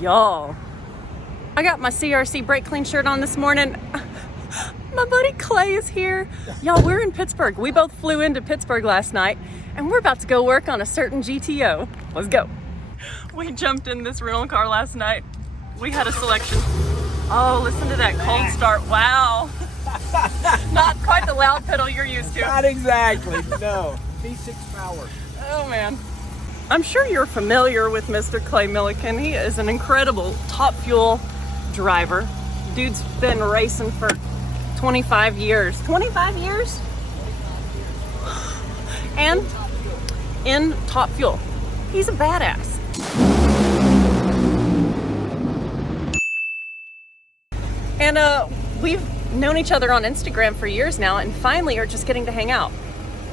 Y'all, I got my CRC Brakleen shirt on this morning. My buddy Clay is here. Y'all, we're in Pittsburgh. We both flew into Pittsburgh last night and we're about to go work on a certain GTO. Let's go. We jumped in this rental car last night. We had a selection. Oh, listen to that cold start. Wow. Not quite the loud pedal you're used to. Not exactly, no. V6 power. Oh man. I'm sure you're familiar with Mr. Clay Millican. He is an incredible Top Fuel driver. Dude's been racing for 25 years. 25 years? And in Top Fuel. He's a badass. And we've known each other on Instagram for years now and finally are just getting to hang out.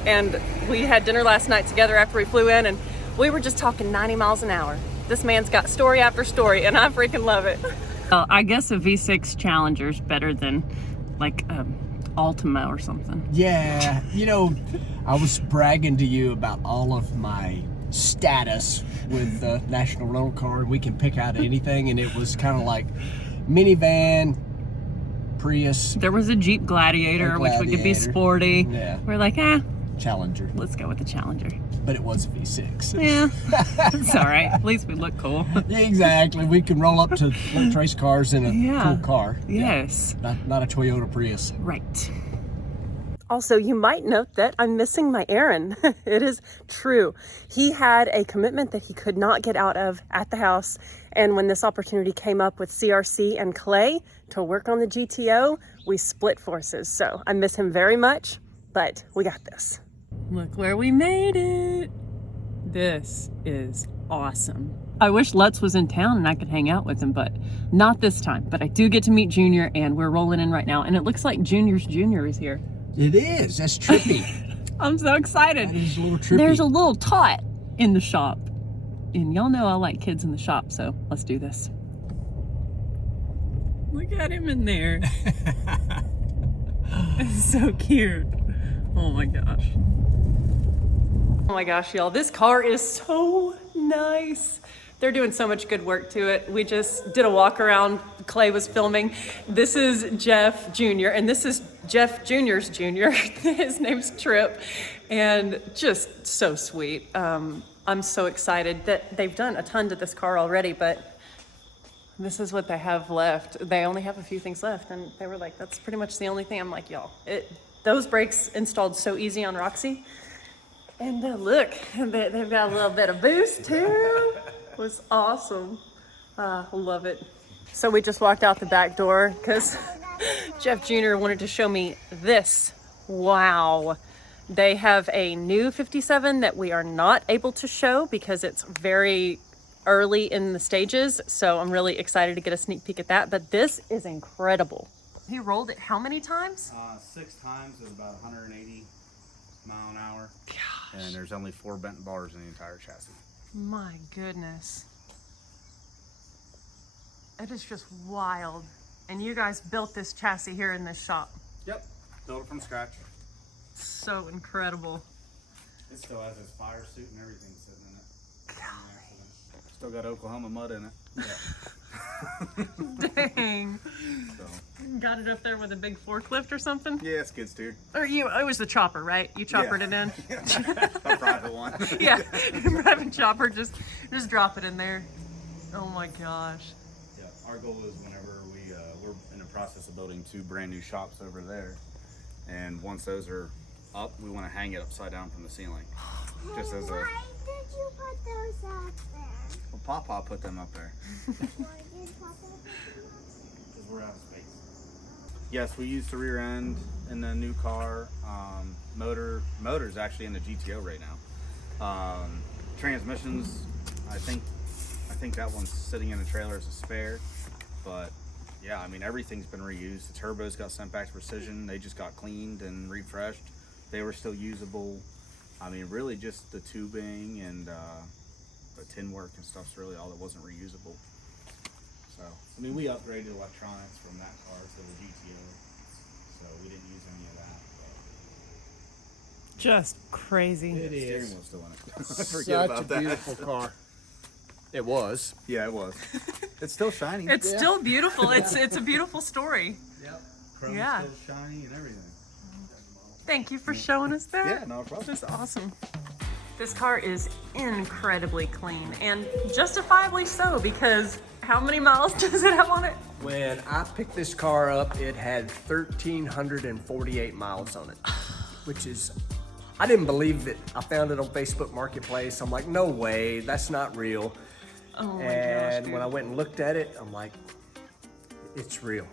And we had dinner last night together after we flew in and we were just talking 90 miles an hour. This man's got story after story and I freaking love it. Well, I guess a V6 Challenger's better than like Altima or something. Yeah, you know, I was bragging to you about all of my status with the National Rental Car. We can pick out anything and it was kind of like minivan, Prius. There was a Jeep Gladiator, which could be sporty. Yeah. We're like, Challenger. let's go with the Challenger. But it was a V6. Yeah, it's all right. At least we look cool. Yeah, exactly. We can roll up to Lutz Racecars in a cool car. Yes. Yeah. Not a Toyota Prius. Right. Also, you might note that I'm missing my Aaron. It is true. He had a commitment that he could not get out of at the house. And when this opportunity came up with CRC and Clay to work on the GTO, we split forces. So I miss him very much, but we got this. Look where we made it. This is awesome. I wish Lutz was in town and I could hang out with him, but not this time. But I do get to meet Junior and we're rolling in right now. And it looks like Junior's Junior is here. It is. That's trippy. I'm so excited. That is a little trippy. There's a little tot in the shop. And y'all know I like kids in the shop, so let's do this. Look at him in there. It's so cute. Oh my gosh. Oh my gosh, y'all. This car is so nice. They're doing so much good work to it. We just did a walk around. Clay was filming. This is Jeff Jr. and this is Jeff Jr.'s Jr. His name's Trip and just so sweet. I'm so excited that they've done a ton to this car already, but this is what they have left. They only have a few things left and they were like, that's pretty much the only thing. I'm like, y'all, those brakes installed so easy on Roxy. And look, they've got a little bit of boost too. It was awesome. Love it. So we just walked out the back door because Jeff Jr. wanted to show me this. Wow. They have a new 57 that we are not able to show because it's very early in the stages. So I'm really excited to get a sneak peek at that. But this is incredible. He rolled it how many times? 6 times is about 180 mile an hour. Gosh. And there's only 4 bent bars in the entire chassis. My goodness. It is just wild. And you guys built this chassis here in this shop. Yep, built it from scratch. So incredible. It still has its fire suit and everything sitting in it. Still got Oklahoma mud in it. Dang. So. Got it up there with a big forklift or something? Yeah, it's skid steered. Or it was the chopper, right? You choppered it in? A private one. Yeah, private chopper, just drop it in there. Oh my gosh. Yeah, our goal is whenever we're in the process of building 2 brand new shops over there. And once those are up, we want to hang it upside down from the ceiling. Just as a... Why did you put those up there? Well, Papa put them up there. Why did Papa put them up there? Because we're out of space. Yes, we used the rear end in the new car. Motor's actually in the GTO right now. Transmissions, I think that one's sitting in the trailer as a spare. But yeah, I mean, everything's been reused. The turbos got sent back to Precision. They just got cleaned and refreshed. They were still usable. I mean, really just the tubing and the tin work and stuff's really all that wasn't reusable. So, I mean, we upgraded electronics from that car to the GTO, so we didn't use any of that. But Just crazy. It the steering is. wheel's still in it. I forget Such about a that. beautiful car. It was. Yeah, it was. It's still shiny. It's still beautiful. It's a beautiful story. Yep. Chrome's Yeah. still shiny and everything. Thank you for showing us that. Yeah, no problem. That's awesome. This car is incredibly clean, and justifiably so, because how many miles does it have on it? When I picked this car up, it had 1,348 miles on it, which is, I didn't believe it. I found it on Facebook Marketplace. I'm like, no way, that's not real. Oh my gosh, And dude. when I went and looked at it, I'm like, it's real.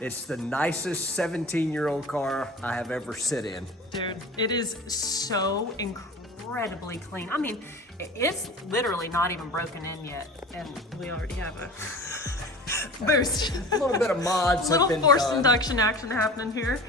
It's the nicest 17-year-old car I have ever sit in. Dude, it is so incredibly clean. I mean, it's literally not even broken in yet, and we already have a boost. A little bit of mods have Little been forced done. induction action happening here.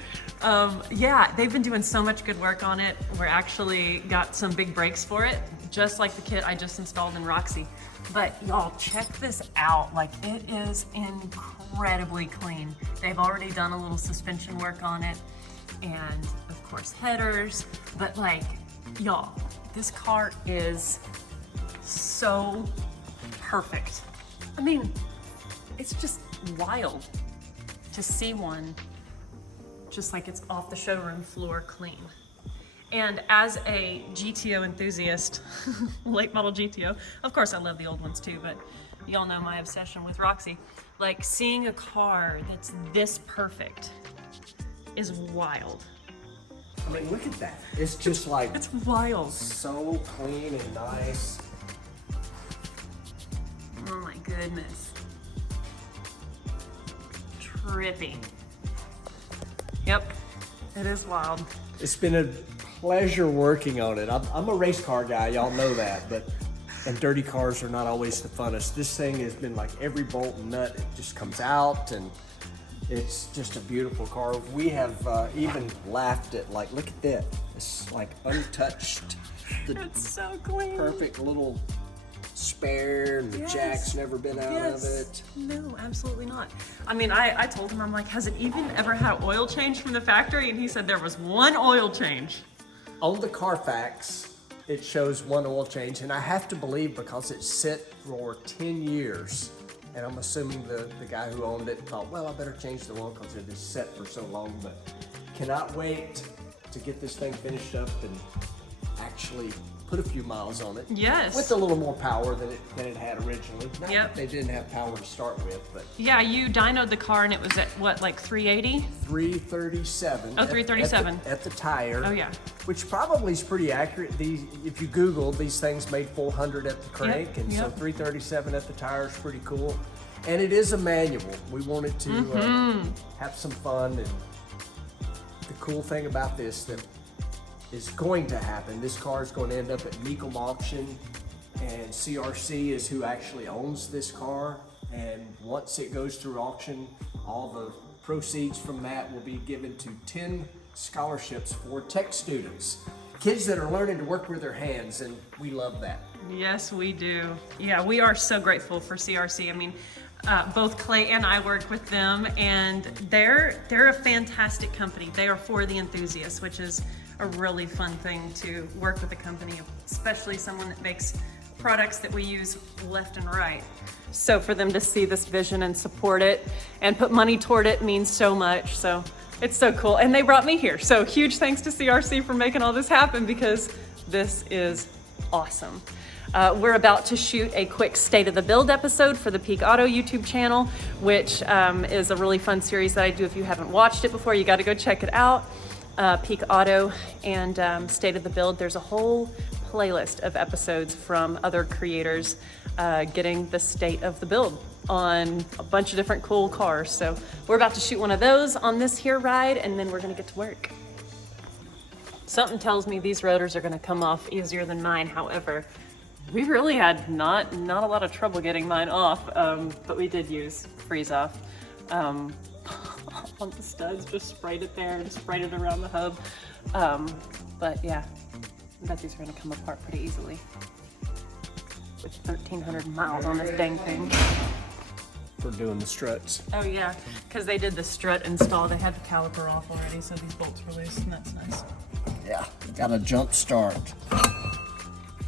Yeah, they've been doing so much good work on it. We're actually got some big brakes for it, just like the kit I just installed in Roxy. But y'all, check this out. Like, it is incredibly clean. They've already done a little suspension work on it, and of course headers. But like, y'all, this car is so perfect. I mean, it's just wild to see one just like it's off the showroom floor clean. And as a GTO enthusiast, late model GTO, of course I love the old ones too, but y'all know my obsession with Roxy. Like, seeing a car that's this perfect is wild. I mean, look at that. It's just like It's wild. so clean and nice. Oh my goodness. Trippy. Yep, it is wild. It's been a pleasure working on it. I'm a race car guy, y'all know that, and dirty cars are not always the funnest. This thing has been like every bolt and nut, it just comes out, and it's just a beautiful car. We have even laughed at, like, look at that. It's like untouched. The It's so clean. perfect little spare, and the Yes. jack's never been out of it. No, absolutely not. I mean, I told him, I'm like, has it even ever had an oil change from the factory? And he said there was one oil change. On the Carfax, it shows one oil change, and I have to believe because it sit for 10 years, and I'm assuming the guy who owned it thought, well, I better change the oil because it is set for so long, but cannot wait to get this thing finished up and actually put a few miles on it. Yes. With a little more power than it had originally. Not Yep. that they didn't have power to start with, but Yeah, you dynoed the car and it was at what, like 380? 337. Oh, 337. At the tire. Oh, yeah. Which probably is pretty accurate. If you Google, these things made 400 at the crank, and so yep. 337 at the tire is pretty cool. And it is a manual. We wanted to have some fun, and the cool thing about this that is going to happen, this car is going to end up at Mecum Auction, and CRC is who actually owns this car, and once it goes through auction, all the proceeds from that will be given to 10 scholarships for tech students, kids that are learning to work with their hands, and we love that. Yes, we do. Yeah, we are so grateful for CRC. I mean, both Clay and I work with them, and they're a fantastic company. They are for the enthusiasts, which is a really fun thing to work with a company, especially someone that makes products that we use left and right. So for them to see this vision and support it and put money toward it means so much. So it's so cool. And they brought me here. So huge thanks to CRC for making all this happen, because this is awesome. We're about to shoot a quick State of the Build episode for the Peak Auto YouTube channel, which is a really fun series that I do. If you haven't watched it before, you got to go check it out. Peak Auto and State of the Build. There's a whole playlist of episodes from other creators getting the state of the build on a bunch of different cool cars. So we're about to shoot one of those on this here ride, and then we're gonna get to work. Something tells me these rotors are gonna come off easier than mine. However, we really had not a lot of trouble getting mine off, but we did use freeze off. On the studs, just sprayed it there and sprayed it around the hub. But yeah, I bet these are gonna come apart pretty easily. With 1,300 miles on this dang thing. For doing the struts. Oh yeah, because they did the strut install. They had the caliper off already, so these bolts were loose, and that's nice. Yeah, got a jump start.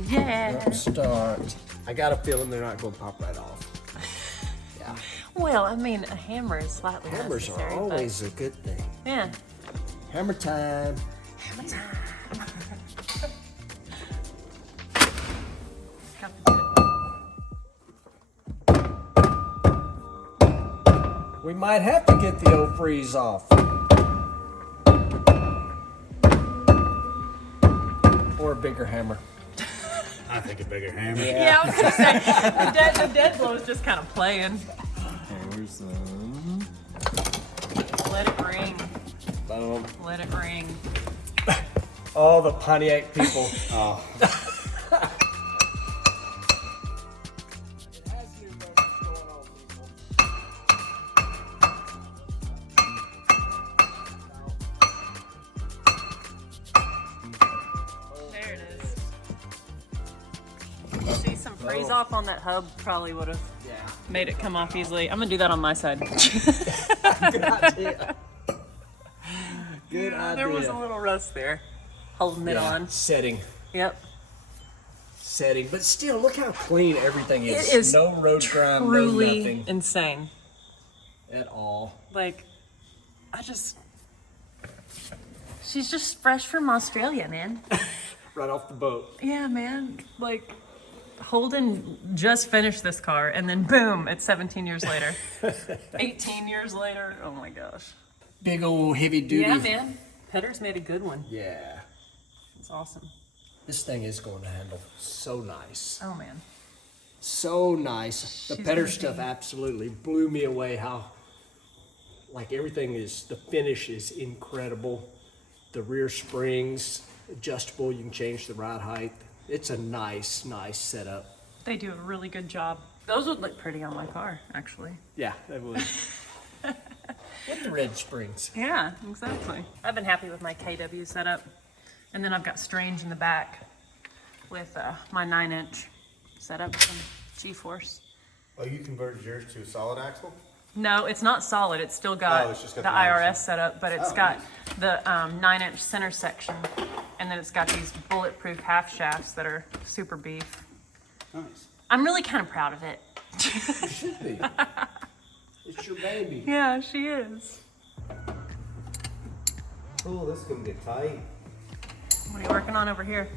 Yeah. Jump start. I got a feeling they're not going to pop right off. Well, I mean, a hammer is slightly Hammers necessary. are always a good thing. But, yeah. Hammer time. Hammer time. Have to do it. We might have to get the old freeze off. Or a bigger hammer. I think a bigger hammer. Yeah, I was gonna say the dead blow is just kind of playing. Here's some. Let it ring. Boom. Let it ring. All the Pontiac people. Oh, It has new motors going on, people. There it is. See, some freeze off on that hub probably would have Yeah. made it come off easily. I'm gonna do that on my side. Good idea. Good idea. There was a little rust there, holding it Yeah, on. setting. Yep. Setting. But still, look how clean everything is. It is no road grime, no Truly nothing insane. at all. Like, she's just fresh from Australia, man. Right off the boat. Yeah, man. Like, Holden just finished this car, and then boom, it's 17 years later. 18 years later. Oh my gosh. Big old heavy duty. Yeah, man. Petter's made a good one. Yeah. It's awesome. This thing is going to handle so nice. Oh man. So nice. The She's Petter gonna stuff be- absolutely blew me away. How, like, everything is, the finish is incredible. The rear springs, adjustable, you can change the ride height. It's a nice, nice setup. They do a really good job. Those would look pretty on my car, actually. Yeah, that would. With the red springs. Yeah, exactly. I've been happy with my KW setup. And then I've got Strange in the back with my 9-inch setup from G-Force. Oh, you converted yours to a solid axle? No, it's not solid. It's still got, Oh, it's just got the the 9-inch. IRS setup, but it's Oh, got the 9-inch center section. And then it's got these bulletproof half shafts that are super beef. Nice. I'm really kind of proud of it. It should be. It's your baby. Yeah, she is. Oh, this is gonna get tight. What are you working on over here?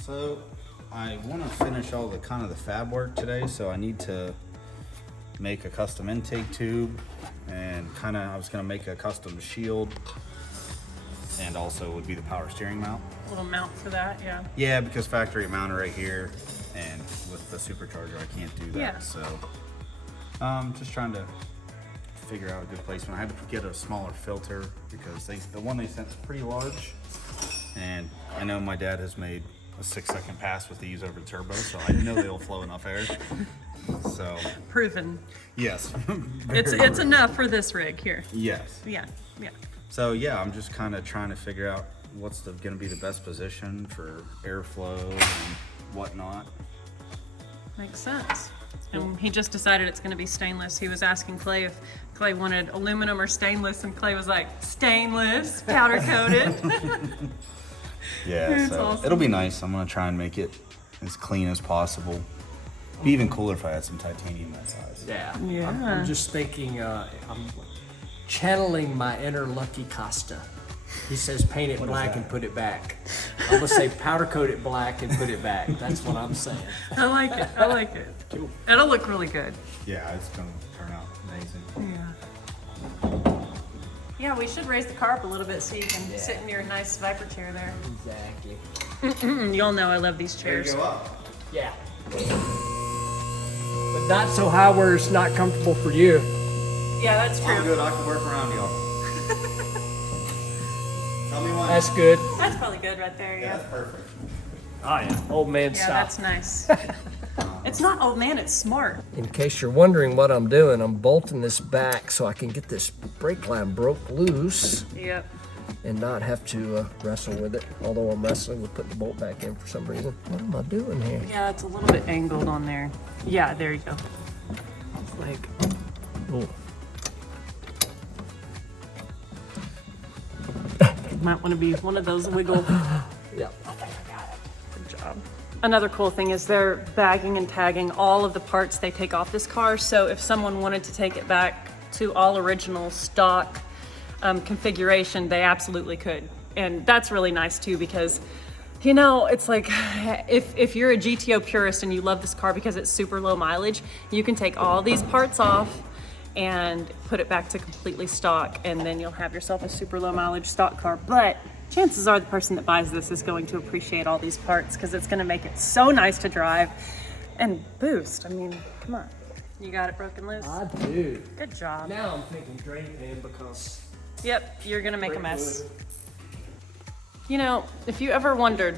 So I want to finish all the kind of the fab work today, so I need to make a custom intake tube, and I was gonna make a custom shield, and also would be the power steering mount. A little mount for that, yeah. Yeah, because factory mounted right here, and with the supercharger I can't do that. Yeah. So just trying to figure out a good placement. I had to get a smaller filter because the one they sent is pretty large, and I know my dad has made a 6-second pass with these over turbo, so I know they'll flow enough air. So Proven. yes, It's enough for this rig here. yes. Yeah, yeah. So yeah, I'm just kind of trying to figure out what's going to be the best position for airflow and whatnot. Makes sense. And he just decided it's going to be stainless. He was asking Clay if Clay wanted aluminum or stainless, and Clay was like, stainless, powder coated. Yeah, It's so awesome. it'll be nice. I'm gonna try and make it as clean as possible. Be even cooler if I had some titanium that size. Yeah. Yeah. I'm just thinking, I'm channeling my inner Lucky Costa. He says paint it black and put it back. I'm gonna say powder coat it black and put it back. That's what I'm saying. I like it. I like it. It'll look really good. Yeah, it's gonna turn out amazing. Yeah. Yeah, we should raise the car up a little bit so you can sit in your nice Viper chair there. Exactly. Y'all know I love these chairs. up. Yeah. But not so high where it's not comfortable for you. Yeah, that's I'm true. good. I can work around y'all. Tell me when. That's good. That's probably good right there, Yeah, yeah. that's perfect. Oh yeah. Old man Yeah, style. that's nice. It's not old man, it's smart. In case you're wondering what I'm doing, I'm bolting this back so I can get this brake line broke loose Yep. and not have to wrestle with it. Although I'm wrestling with putting the bolt back in for some reason. What am I doing here? Yeah, it's a little bit angled on there. Yeah, there you go. It's like, Oh. might want to be one of those wiggle. Yep. I think I got it. Good job. Another cool thing is they're bagging and tagging all of the parts they take off this car. So if someone wanted to take it back to all original stock configuration, they absolutely could. And that's really nice too, because you know, it's like if you're a GTO purist and you love this car because it's super low mileage, you can take all these parts off and put it back to completely stock, and then you'll have yourself a super low mileage stock car. But chances are the person that buys this is going to appreciate all these parts because it's going to make it so nice to drive and boost. I mean, come on. You got it broken loose? I do. Good job. Now I'm thinking drain pan because... Yep, you're going to make a mess. You know, if you ever wondered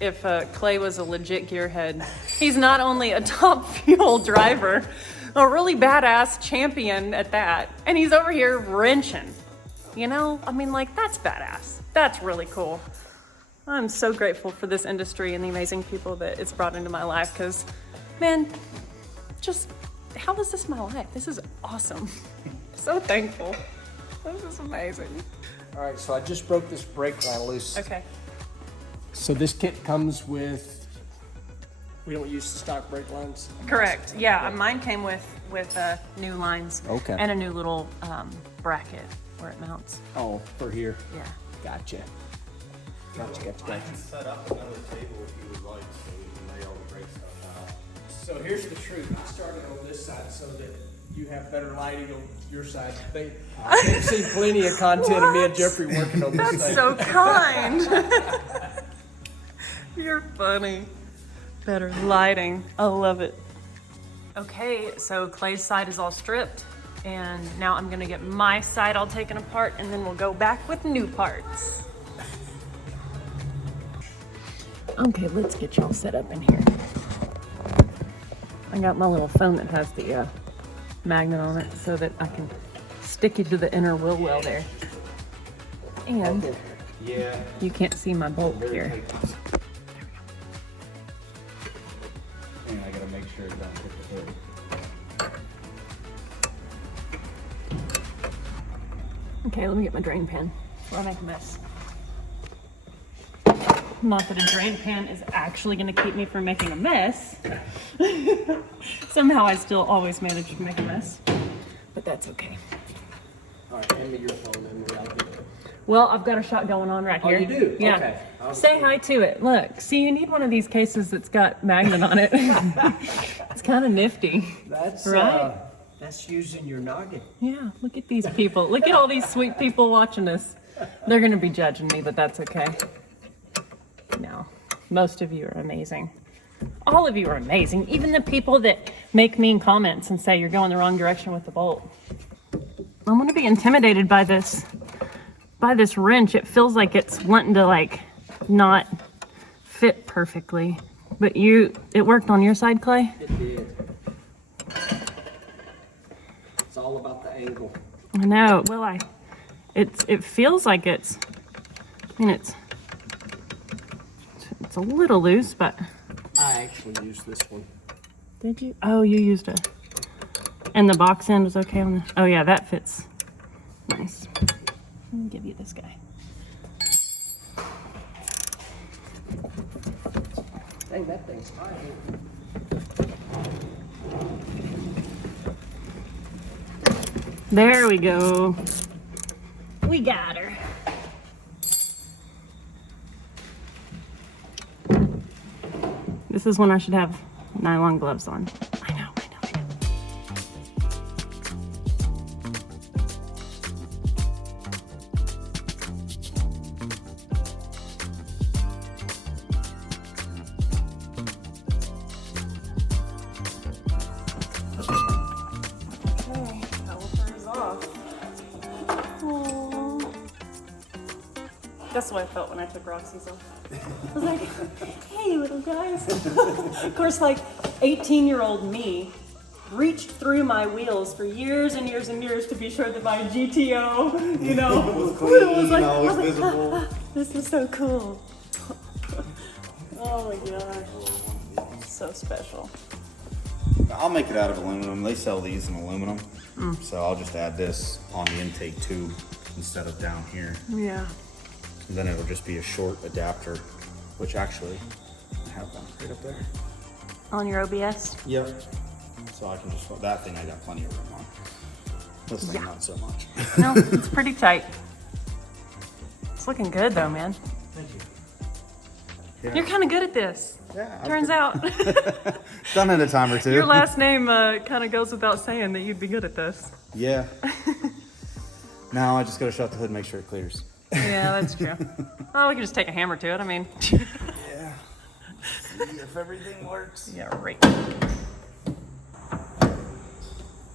if Clay was a legit gearhead, he's not only a top fuel driver, a really badass champion at that, and he's over here wrenching. You know, I mean, like, that's badass. That's really cool. I'm so grateful for this industry and the amazing people that it's brought into my life because, man, just how is this my life? This is awesome. So thankful. This is amazing. All right, so I just broke this brake line loose. Okay. So this kit comes with, we don't use the stock brake lines? Correct. Yeah, mine came with new lines. Okay. And a new little bracket where it mounts. Oh, for here. Yeah. Gotcha. Gotcha. I can set up another table if you would like, so we can lay all the brake stuff out. So here's the truth. I started on this side so that you have better lighting on your side. They've seen plenty of content of me and Jeffrey working on this That's thing. so kind. You're funny. Better lighting. I love it. Okay, so Clay's side is all stripped, and now I'm gonna get my side all taken apart, and then we'll go back with new parts. Okay, let's get y'all set up in here. I got my little phone that has the magnet on it so that I can stick you to the inner wheel well there. And Yeah. you can't see my bolt here. And I gotta make sure it don't hit the hood. Okay, let me get my drain pan before I make a mess. Not that a drain pan is actually going to keep me from making a mess. Somehow I still always manage to make a mess, but that's okay. All right, hand me your phone and I'll do it. Well, I've got a shot going on right here. Oh, you do? Yeah. Okay. Say hi to it. Look, see, you need one of these cases that's got magnet on it. It's kind of nifty. That's right. That's using your noggin. Yeah, look at these people. Look at all these sweet people watching us. They're going to be judging me, but that's okay. No, most of you are amazing. All of you are amazing. Even the people that make mean comments and say you're going the wrong direction with the bolt. I'm going to be intimidated by this wrench. It feels like it's wanting to like not fit perfectly. But it worked on your side, Clay? It did. It's all about the angle. I know. Well, it feels like it's a little loose, but I actually used this one. did you? Oh, you used it. And the box end was okay on the. Oh yeah, that fits. Nice. Let me give you this guy. Dang, that thing's high. There we go. We got her. This is when I should have nylon gloves on. I know. Okay, caliper is off. Aww. That's what I felt when I took Roxy's off. I was like, hey, little guys. Of course, like 18-year-old me reached through my wheels for years and years and years to be sure that my GTO, you know, was clean, was like, always I was like, visible. This is so cool. Oh my gosh. So special. I'll make it out of aluminum. They sell these in aluminum. So I'll just add this on the intake tube instead of down here. Yeah. And then it'll just be a short adapter, which actually I have that right up there. On your OBS? Yep. So I can just, that thing I got plenty of room on. This thing not so much. No, it's pretty tight. It's looking good though, man. Thank you. Yeah. You're kind of good at this. Yeah, Turns out. Done it a time or two. Your last name kind of goes without saying that you'd be good at this. Yeah. Now I just gotta shut the hood and make sure it clears. Yeah, that's true. Oh, we can just take a hammer to it. I mean. Yeah. See if everything works. Yeah, right.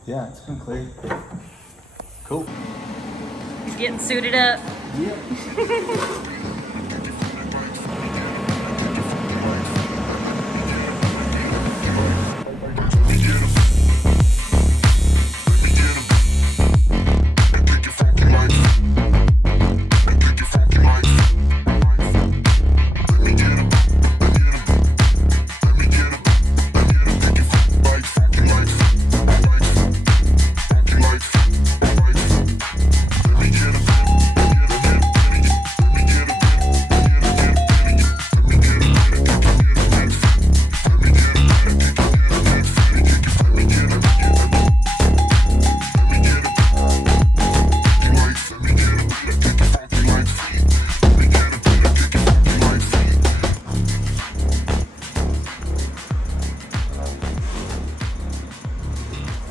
Yeah, it's been clear. Cool. He's getting suited up. Yeah.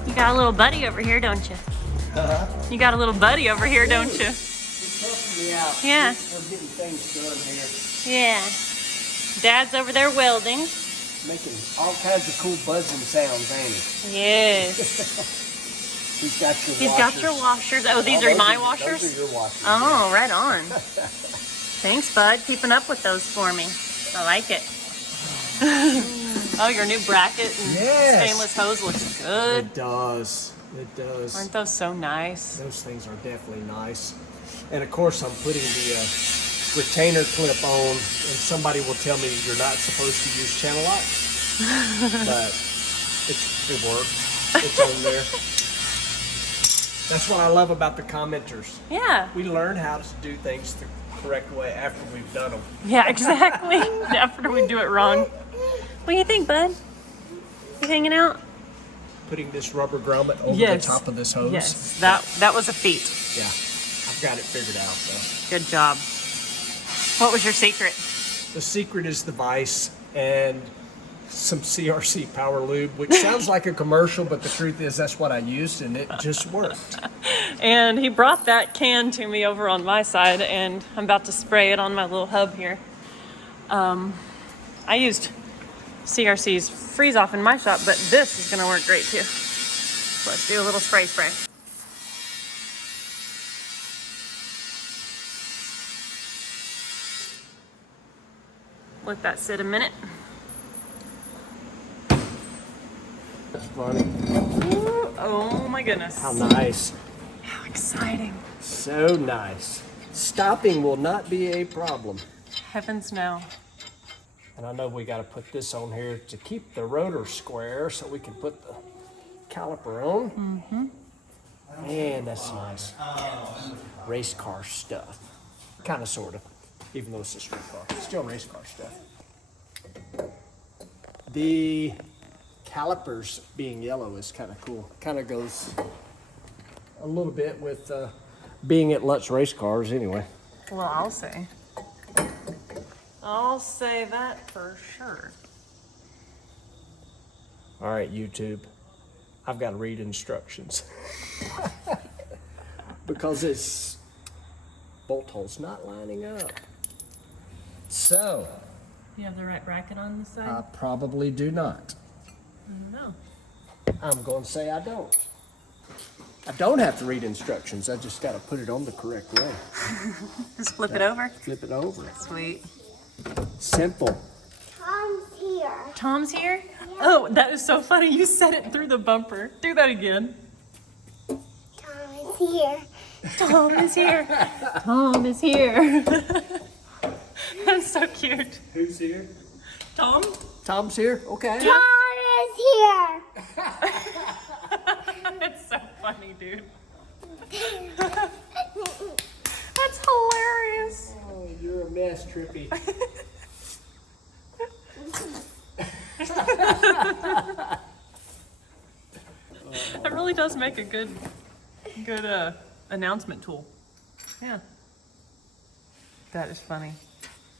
You got a little buddy over here, don't you? You got a little buddy over here, don't you? He's helping me out. Yeah. We're getting things done here. Yeah. Dad's over there welding. Making all kinds of cool buzzing sounds, ain't Yes. he? He's got your He's washers. got your washers. Oh, these are those my washers? Those are your washers. Oh, right on. Thanks, bud. Keeping up with those for me. I like it. Oh, your new bracket and Yes. stainless hose looks good. It does. It does. Aren't those so nice? Those things are definitely nice. And of course, I'm putting the retainer clip on, and somebody will tell me you're not supposed to use channel locks, but it worked. It's on there. That's what I love about the commenters. Yeah. We learn how to do things the correct way after we've done them. Yeah, exactly. After we do it wrong. What do you think, bud? You hanging out? Putting this rubber grommet over Yes. the top of this hose. Yes. That was a feat. Yeah, I've got it figured out though. Good job. What was your secret? The secret is the vise and some CRC power lube, which sounds like a commercial, but the truth is that's what I used and it just worked. And he brought that can to me over on my side, and I'm about to spray it on my little hub here. I used CRC's freeze off in my shop, but this is gonna work great too. So let's do a little spray. Let that sit a minute. That's funny. Ooh, oh my goodness. How nice. How exciting. So nice. Stopping will not be a problem. Heavens no. And I know we got to put this on here to keep the rotor square so we can put the caliper on. Mm-hmm. Man, that's nice. Race car stuff. Kind of, sort of. Even though it's a street car. It's still race car stuff. The calipers being yellow is kind of cool. Kind of goes a little bit with being at Lutz Racecars anyway. Well, I'll say. I'll say that for sure. All right, YouTube. I've got to read instructions. Because it's bolt holes not lining up. So, You have the right bracket on the side? I probably do not. I don't know. I'm going to say I don't. I don't have to read instructions. I just got to put it on the correct way. Just flip it over? Flip it over. Sweet. Simple. Tom's here. Tom's here? Oh, that is so funny. You said it through the bumper. Do that again. Tom is here. Tom is here. Tom is here. That's so cute. Who's here? Tom? Tom's here? Okay. Tom is here. That's so funny, dude. That's hilarious. Oh, you're a mess, Trippy. It really does make a good announcement tool. Yeah. That is funny.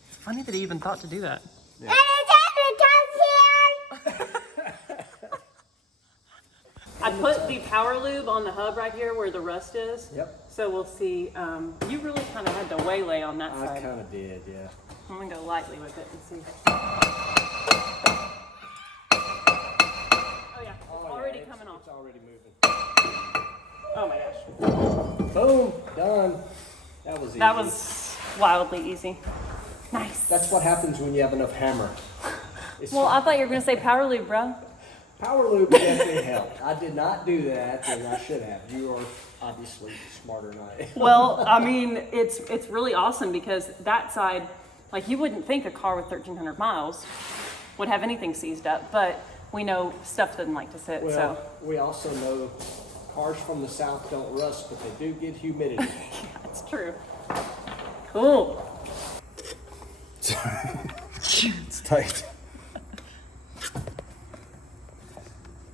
It's funny that he even thought to do that. Yeah. I put the power lube on the hub right here where the rust is. Yep. So we'll see. You really kind of had to waylay on that I side. kind of did, yeah. I'm gonna go lightly with it and see. Oh yeah, it's already coming off. It's already moving. Oh my gosh. Boom, done. That was easy. That was wildly easy. Nice. That's what happens when you have enough hammer. Well, I thought you were gonna say power lube, bro. Power lube definitely helped. I did not do that, and I should have. You are obviously smarter than I am. Well, I mean, it's really awesome because that side, like you wouldn't think a car with 1,300 miles would have anything seized up, but we know stuff doesn't like to sit. Well, So we also know cars from the south don't rust, but they do get humidity. that's true. Cool. It's tight.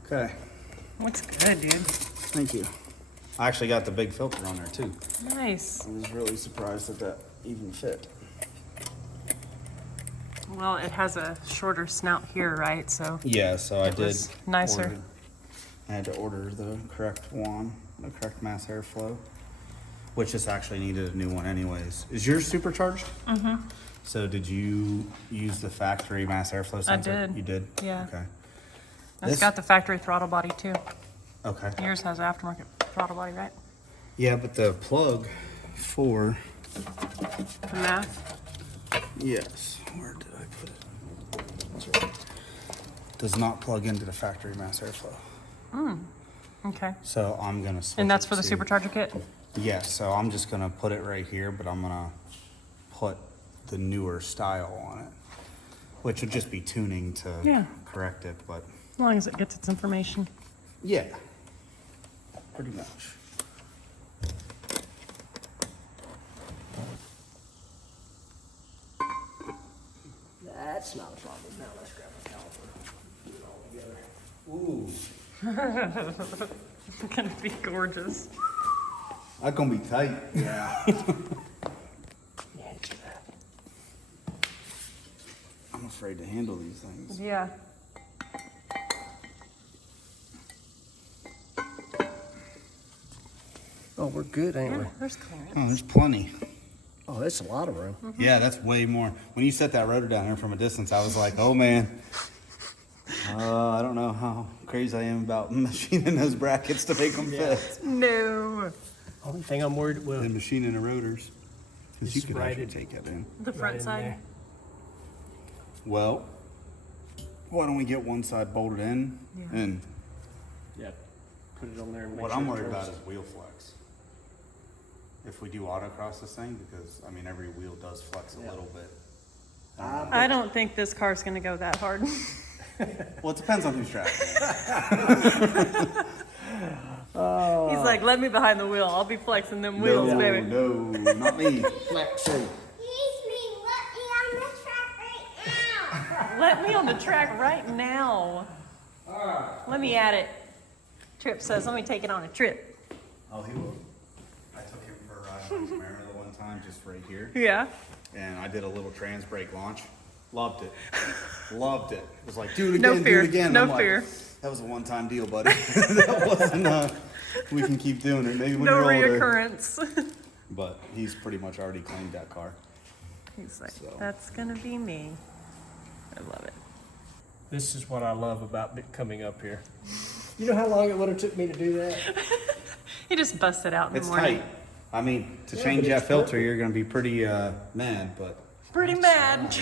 Okay. Looks good, dude. Thank you. I actually got the big filter on there too. Nice. I was really surprised that even fit. Well, it has a shorter snout here, right? So Yeah, so I It did. was nicer. order- I had to order the correct one, the correct mass airflow, which just actually needed a new one anyways. Is yours supercharged? Mm-hmm. So did you use the factory mass airflow sensor? did. You did? Yeah. Okay. it's This- got the factory throttle body too. Okay. Yours has aftermarket throttle body, right? Yeah, but the plug for, The math. yes, where did I put it? That's right. Does not plug into the factory mass airflow. Okay. So I'm gonna switch And that's it for the to- supercharger kit? Yeah, so I'm just gonna put it right here, but I'm gonna put the newer style on it, which would just be tuning to Yeah. correct it, but As long as it gets its information. yeah, pretty much. That's not a problem. Now let's grab a caliper. Put it all together. Ooh. It's gonna be gorgeous. That's gonna be tight. Yeah. I'm afraid to handle these things. Yeah. Oh, we're good, ain't we? There's clearance. Oh, there's plenty. Oh, that's a lot of room. Yeah, that's way more. When you set that rotor down here from a distance, I was like, oh man. I don't know how crazy I am about machining those brackets to make them fit. No. Only thing I'm worried And with machining the rotors. Because you Just could right actually in- take that in. The front in side. there. Well, why don't we get one side bolted in? Yeah. And Yeah. Put it on there and make what sure I'm it worried about turns. is wheel flex. If we do autocross this thing, because I mean every wheel does flex a little bit. I don't think this car's gonna go that hard. Well, it depends on who's driving. He's like, let me behind the wheel. I'll be flexing them wheels, baby. No, not me. Flexing. Excuse me, let me on the track right now. Let me on the track right now. Let me at it. Trip says, let me take it on a trip. Oh, he will. I took him for a ride on Camaro the one time, just right here. Yeah. And I did a little trans brake launch. Loved it. Loved it. It was like, do it No again, fear. do it again. No I'm like, fear. that was a one-time deal, buddy. That wasn't, we can keep doing it. Maybe when No you're older. reoccurrence. But he's pretty much already claimed that car. He's like, So. that's gonna be me. I love it. This is what I love about coming up here. You know how long it would have took me to do that? He just busted out in It's the morning. tight. I mean, to Yeah, change but that it's filter, perfect. you're going to be pretty mad, but Pretty mad.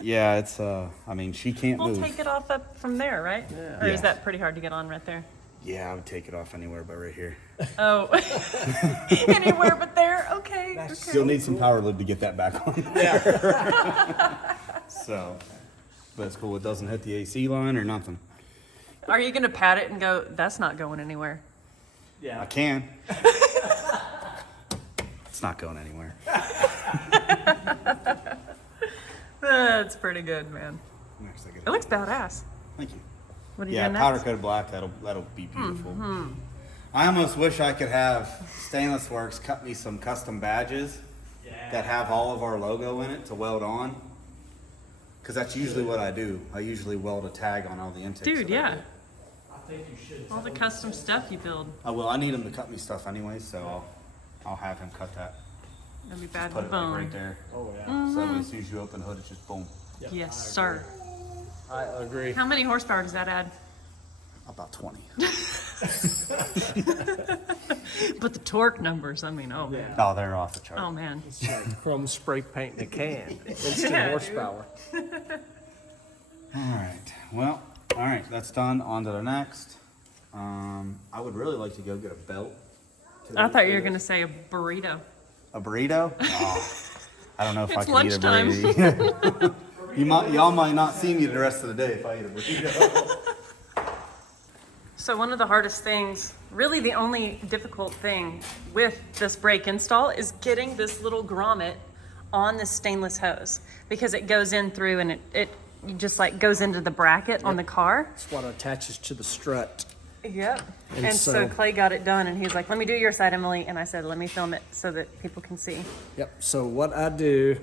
yeah, it's, I mean, she can't We'll move. take it off up from there, right? Yeah. Or is Yeah. that pretty hard to get on right there? Yeah, I would take it off anywhere but right here. Oh, anywhere but there. Okay. That's Okay. You'll need some power lube to get that back on. Yeah. So, but it's cool. It doesn't hit the AC line or nothing. Are you gonna pat it and go? That's not going anywhere. I Yeah. can. It's not going anywhere. That's pretty good, man. Next, I get It looks badass. Thank you. What are you Yeah, doing powder next? coated black. That'll be beautiful. I almost wish I could have Stainless Works cut me some custom badges that have all of our logo in it to weld on. Because that's usually what I do. I usually weld a tag on all the intakes. Dude, that I yeah. do. I think you should. All the custom stuff you build. I need him to cut me stuff anyway, so I'll have him cut that. That'd be bad Put with it like bone. right there. Oh, yeah. So that way as soon as you open the hood, it's just boom. Yes, sir. I agree. How many horsepower does that add? About 20. But the torque numbers, I mean, oh man. Oh, they're off the chart. Oh man. It's like chrome spray paint in a can. Instant Yeah, horsepower. All right. Well, all right. That's done. On to the next. I would really like to go get a belt. I thought you were gonna say a burrito. A burrito? Oh, I don't know if I It's can eat a lunchtime. burrito. Y'all might not see me the rest of the day if I eat a burrito. So one of the hardest things, really the only difficult thing with this brake install is getting this little grommet on this stainless hose because it goes in through and it just like goes into the bracket on the car. It's what attaches to the strut. Yep. And And so so- Clay got it done and he's like, let me do your side, Emily. And I said, let me film it so that people can see. Yep, so what I do,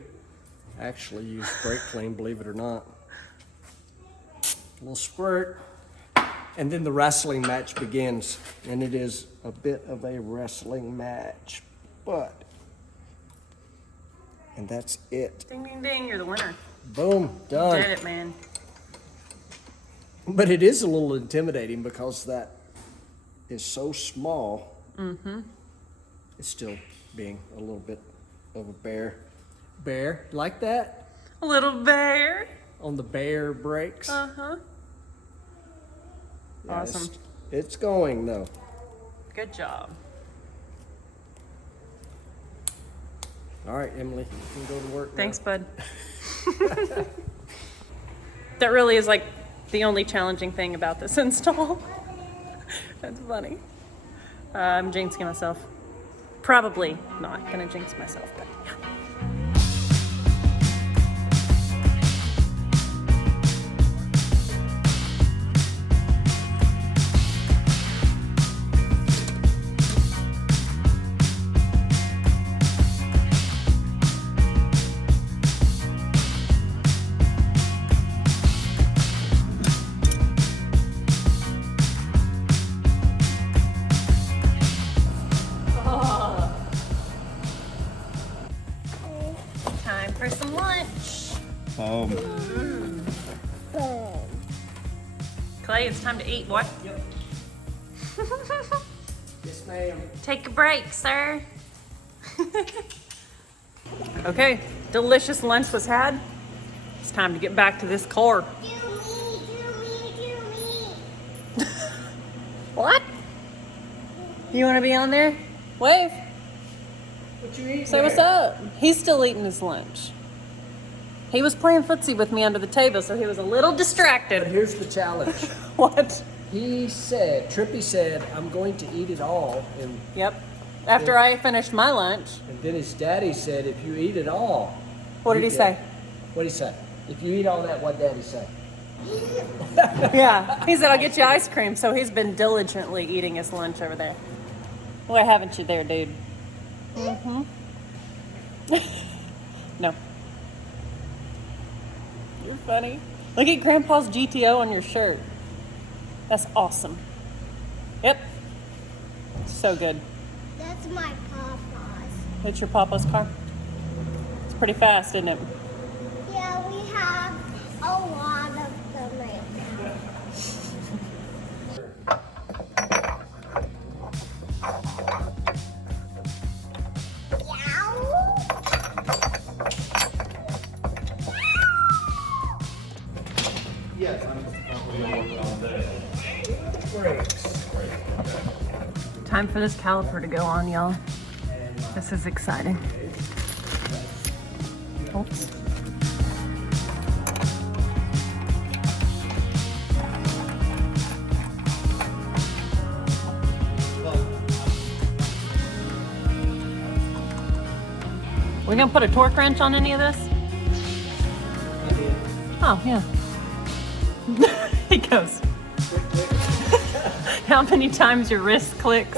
I actually use Brakleen, believe it or not. A little squirt, and then the wrestling match begins. And it is a bit of a wrestling match, and that's it. Ding, ding, ding, you're the winner. Boom, done. Did it, man. But it is a little intimidating because that is so small. Mm-hmm. It's still being a little bit of a bear. Bear, like that? A little bear. On the bear brakes. Uh-huh. Yeah, Awesome. It's going though. Good job. All right, Emily, you can go to work now. Thanks, bud. That really is like the only challenging thing about this install. That's funny. I'm jinxing myself. Probably not gonna jinx myself, but yeah. Time for some lunch. Clay, it's time to eat. What? Yep. Yes, ma'am. Take a break, sir. Okay, delicious lunch was had. It's time to get back to this car. Do me. What? You want to be on there? Wave. What you eating? Say what's up. He's still eating his lunch. He was playing footsie with me under the table, so he was a little But distracted. here's the challenge. What? Trippy said, I'm going to eat it all. Yep. After I finished my lunch, And then his daddy said, if you eat it all. what did he say? What did he say? If you eat all that, what daddy say? Yeah. He said, I'll get you ice cream. So he's been diligently eating his lunch over there. Why haven't you there, dude? Mm-hmm. No. You're funny. Look at Grandpa's GTO on your shirt. That's awesome. Yep. So good. That's my papa's. It's your papa's car? It's pretty fast, isn't it? Yeah, we have a lot of them right now. Yes, Time for this caliper to go on, y'all. This is exciting. Oops. We gonna put a torque wrench on any of this? Oh, yeah. He goes. How many times your wrist clicks?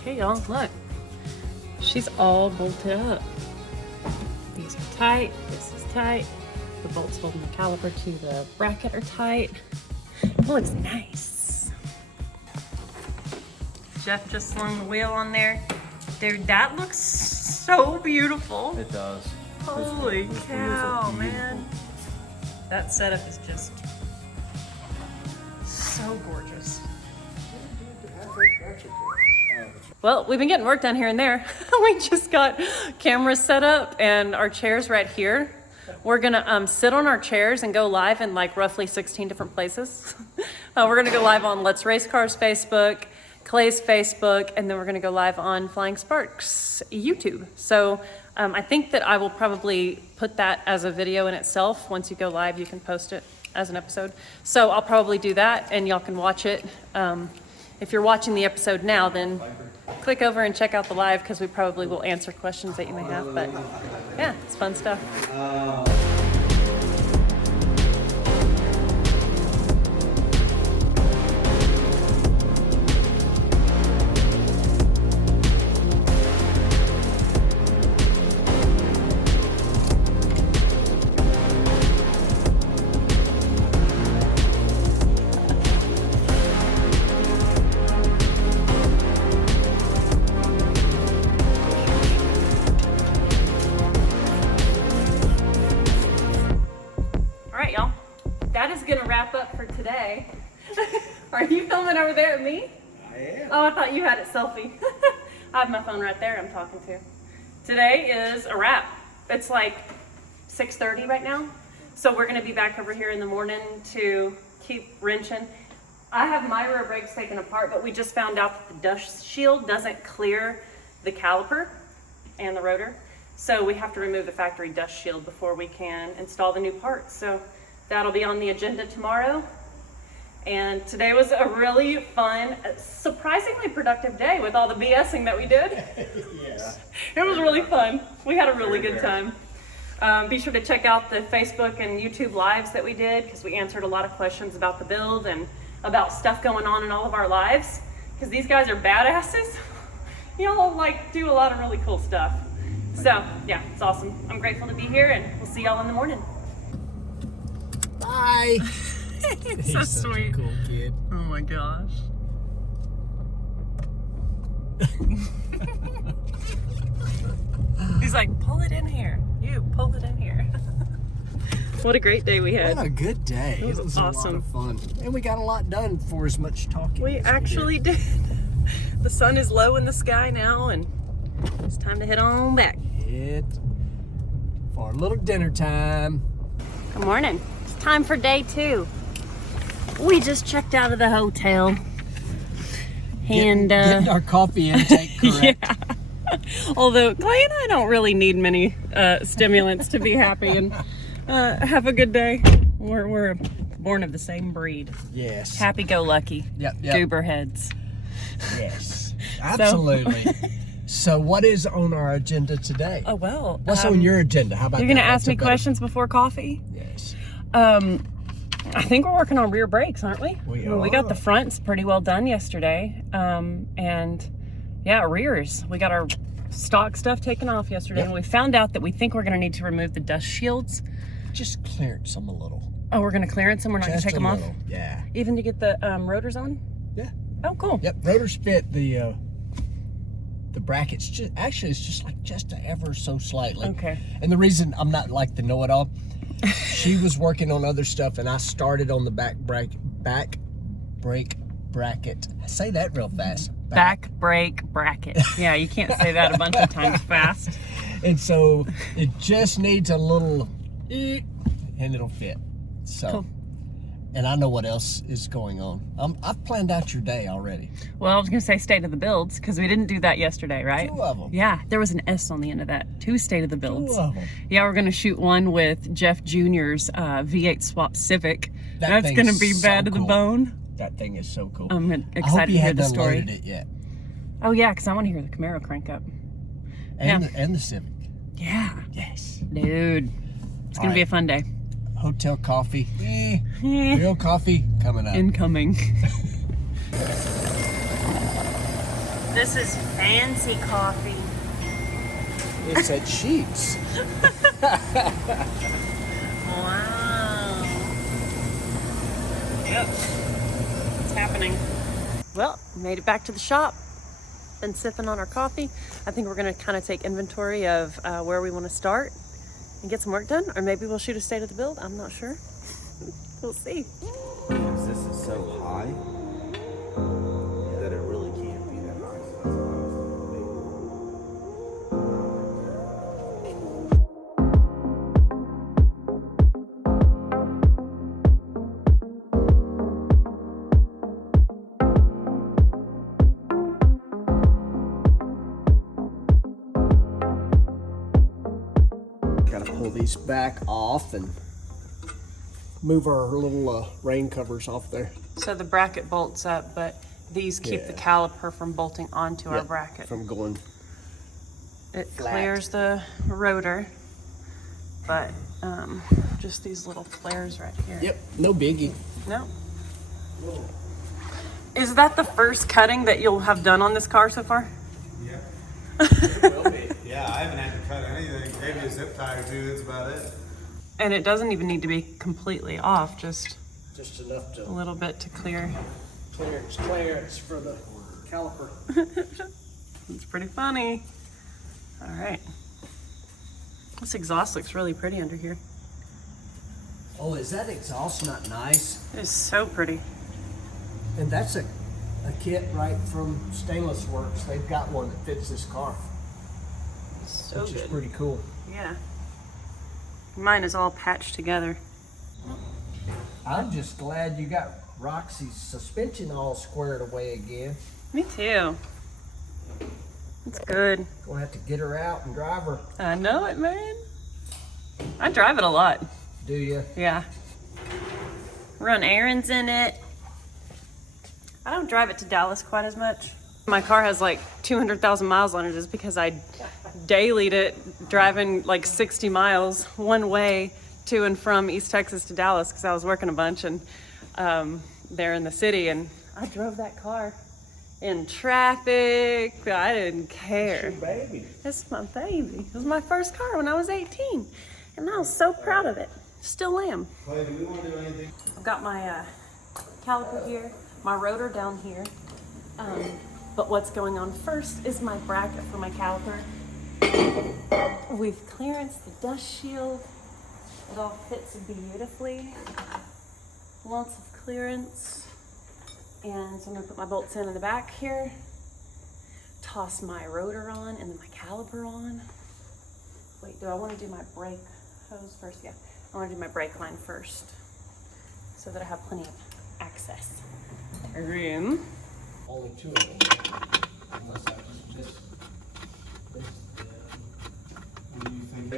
Okay, y'all, look. She's all bolted up. These are tight, this is tight. The bolts holding the caliper to the bracket are tight. It looks nice. Jeff just slung the wheel on there. Dude, that looks so beautiful. It does. Holy Those wheels cow, are man. That setup is just so gorgeous. Well, we've been getting work done here and there. We just got cameras set up and our chairs right here. We're gonna sit on our chairs and go live in like roughly 16 different places. We're gonna go live on Lutz Racecars Facebook, Clay's Facebook, and then we're gonna go live on Flying Sparks YouTube. So I think that I will probably put that as a video in itself. Once you go live, you can post it as an episode. So I'll probably do that and y'all can watch it. If you're watching the episode now, then click over and check out the live because we probably will answer questions that you may have. But yeah, it's fun stuff. Wrap up for today. Are you filming over there at me? I am. Oh, I thought you had it selfie. I have my phone right there I'm talking to. Today is a wrap. It's like 6:30 right now. So we're gonna be back over here in the morning to keep wrenching. I have my rear brakes taken apart, but we just found out that the dust shield doesn't clear the caliper and the rotor. So we have to remove the factory dust shield before we can install the new parts. So that'll be on the agenda tomorrow. And today was a really fun, surprisingly productive day with all the BSing that we did. Yeah. It was really fun. We had a really good time. Be sure to check out the Facebook and YouTube lives that we did because we answered a lot of questions about the build and about stuff going on in all of our lives. Because these guys are badasses. Y'all like do a lot of really cool stuff. So yeah, it's awesome. I'm grateful to be here and we'll see y'all in the morning. Bye. He's so sweet. A cool kid. Oh my gosh. He's like, pull it in here. You pull it in here. What a great day we had. What a good day. It was awesome. A lot of fun. And we got a lot done for as much talking. We as actually did. The sun is low in the sky now and it's time to head on back. Hit for a little dinner time. Good morning. It's time for day 2. We just checked out of the hotel. And getting our coffee intake correct. Yeah. Although Clay and I don't really need many stimulants to be happy and have a good day. We're born of the same breed. Yes. Happy-go-lucky. Yep. Goober heads. Yes. Absolutely. So what is on our agenda today? Oh well. What's on your agenda? How about you're gonna that? ask me questions before coffee? Yes. I think we're working on rear brakes, aren't we? We We got the fronts pretty well done yesterday. And yeah, rears. We got our stock stuff taken off yesterday. Yep. And we found out that we think we're gonna need to remove the dust shields. Just clearance them a little. Oh, we're gonna clearance them? We're not Just gonna take a them off? little. Yeah. Even to get the rotors on? Yeah. Oh, cool. Yep. Rotors fit the brackets. Actually, it's just like just ever so slightly. Okay. And the reason I'm not like the know-it-all, she was working on other stuff, and I started on the back brake bracket. Say that real fast. Back brake bracket. Yeah, you can't say that a bunch of times fast. And so it just needs a little, and it'll fit. So. Cool. And I know what else is going on. I've planned out your day already. Well, I was gonna say state of the builds because we didn't do that yesterday, right? 2 of them. Yeah, there was an S on the end of that. 2 state of the builds. 2 of them. Yeah, we're gonna shoot one with Jeff Jr.'s V8 swap Civic. That That's gonna thing's be so bad to the cool. bone. That thing is so cool. I'm I hope excited you to hear hadn't the story. unloaded it yet. Oh yeah, because I want to hear the Camaro crank up. And, Yeah. and the Civic. Yeah. Yes. Dude. It's going to be a fun day. Hotel coffee. Real coffee coming up. Incoming. This is fancy coffee. It's at Sheets. Wow. Yep. It's happening. Well, made it back to the shop. Been sipping on our coffee. I think we're gonna kind of take inventory of where we want to start and get some work done, or maybe we'll shoot a state of the build. I'm not sure. We'll see. Because this is so high that it really can't be that high. So that's why I Gotta pull these back off and move our little rain covers off there. So the bracket bolts up, but these keep the Yeah. caliper from bolting onto our Yep, bracket. from going. It flat. clears the rotor, but just these little flares right here. Yep, no biggie. No. Is that the first cutting that you'll have done on this car so far? Yeah. It will be. Yeah, I haven't had to cut anything. Maybe a zip tie or two, that's about it. And it doesn't even need to be completely off, just Just enough a to little bit to clear. clearance for the caliper. It's pretty funny. All right. This exhaust looks really pretty under here. Oh, is that exhaust not nice? It is so pretty. And that's a kit right from Stainless Works. They've got one that fits this car, So which is good. pretty cool. Yeah. Mine is all patched together. I'm just glad you got Roxy's suspension all squared away again. Me too. It's good. Gonna have to get her out and drive her. I know it, man. I drive it a lot. Do you? Yeah. Run errands in it. I don't drive it to Dallas quite as much. My car has like 200,000 miles on it just because I dailied it driving like 60 miles one way to and from East Texas to Dallas because I was working a bunch and there in the city, and I drove that car in traffic. I didn't care. Baby. It's my baby. It was my first car when I was 18 and I was so proud of it. Still am. Clay, do we want to do anything? I've got my caliper here, my rotor down here. But what's going on first is my bracket for my caliper. We've clearanced the dust shield. It all fits beautifully. Lots of clearance. And so I'm gonna put my bolts in the back here. Toss my rotor on and then my caliper on. Wait, do I want to do my brake hose first? Yeah, I want to do my brake line first so that I have plenty of access. Again. Only two of them. Unless I was just. What do you think?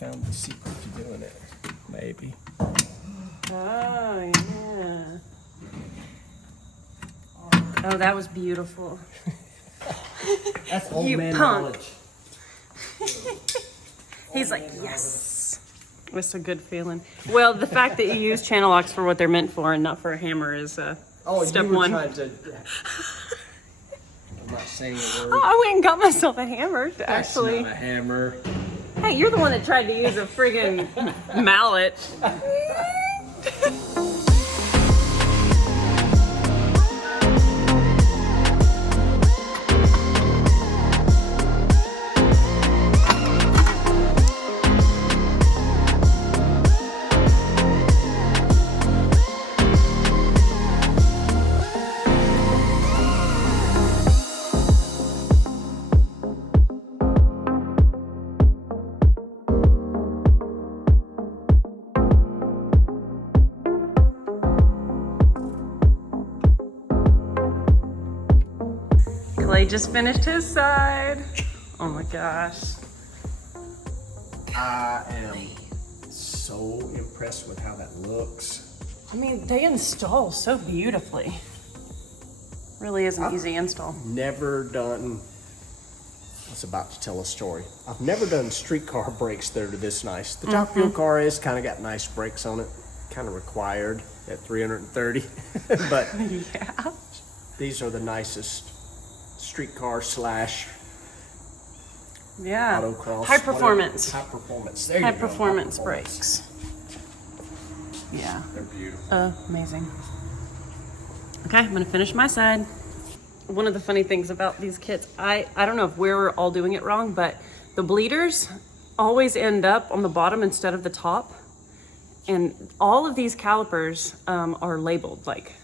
Found the secret to doing it. Maybe. Oh, yeah. Oh, that was beautiful. That's old You man punk. knowledge. He's like, yes. It's a good feeling. Well, the fact that you use channel locks for what they're meant for and not for a hammer is step you were one. trying to. I'm not saying a word. Oh, I went and got myself a hammer, actually. That's not a hammer. Hey, you're the one that tried to use a friggin' mallet. Clay just finished his side. Oh my gosh. I am so impressed with how that looks. I mean, they install so beautifully. Really is an easy install. Never done, I was about to tell a story. I've never done streetcar brakes that are this nice. The Top Fuel car is kind of got nice brakes on it, kind of required at 330. But Yeah. these are the nicest streetcar slash Yeah. autocross. High performance. High performance. There you High go. performance High performance. brakes. Yeah. They're beautiful. Amazing. Okay, I'm gonna finish my side. One of the funny things about these kits, I don't know if we're all doing it wrong, but the bleeders always end up on the bottom instead of the top. And all of these calipers are labeled like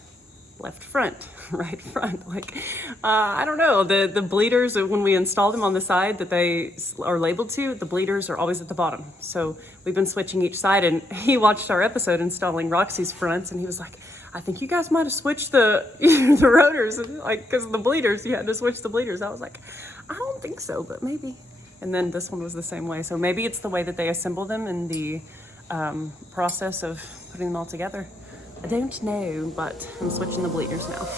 left front, right front. Like, I don't know, the bleeders, when we install them on the side that they are labeled to, the bleeders are always at the bottom. So we've been switching each side, and he watched our episode installing Roxy's fronts, and he was like, I think you guys might have switched the the rotors, like, because of the bleeders, you had to switch the bleeders. I was like, I don't think so, but maybe. And then this one was the same way. So maybe it's the way that they assemble them in the process of putting them all together. I don't know, but I'm switching the bleeders now.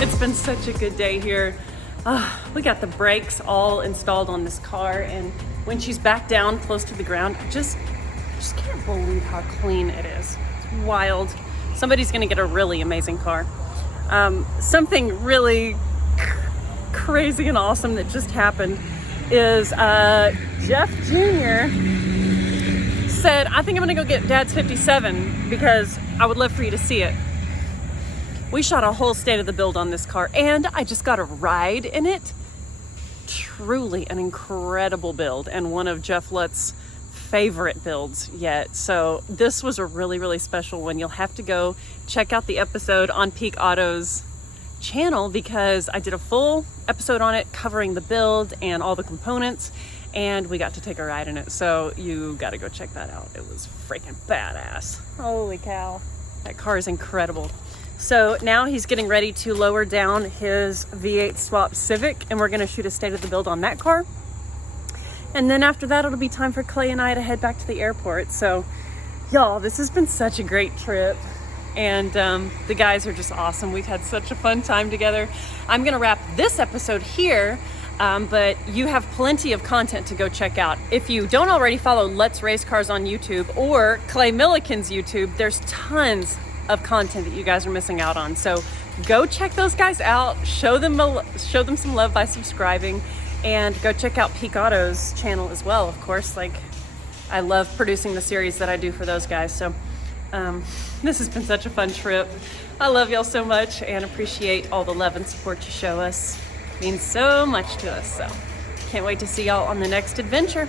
It's been such a good day here. We got the brakes all installed on this car, and when she's back down close to the ground, I just can't believe how clean it is. It's wild. Somebody's gonna get a really amazing car. Something really crazy and awesome that just happened is Jeff Jr. said, I think I'm gonna go get Dad's 57 because I would love for you to see it. We shot a whole state of the build on this car, and I just got a ride in it. Truly an incredible build, and one of Jeff Lutz's favorite builds yet. So this was a really, really special one. You'll have to go check out the episode on Peak Auto's channel, because I did a full episode on it covering the build and all the components, and we got to take a ride in it. So you got to go check that out. It was freaking badass. Holy cow. That car is incredible. So now he's getting ready to lower down his V8 swap Civic, and we're gonna shoot a state of the build on that car. And then after that, it'll be time for Clay and I to head back to the airport. So y'all, this has been such a great trip. And the guys are just awesome. We've had such a fun time together. I'm gonna wrap this episode here, but you have plenty of content to go check out. If you don't already follow Lutz Racecars on YouTube or Clay Millican's YouTube, there's tons of content that you guys are missing out on. So go check those guys out, show them some love by subscribing, and go check out Peak Auto's channel as well, of course. Like, I love producing the series that I do for those guys. So this has been such a fun trip. I love y'all so much and appreciate all the love and support you show us. It means so much to us. So can't wait to see y'all on the next adventure.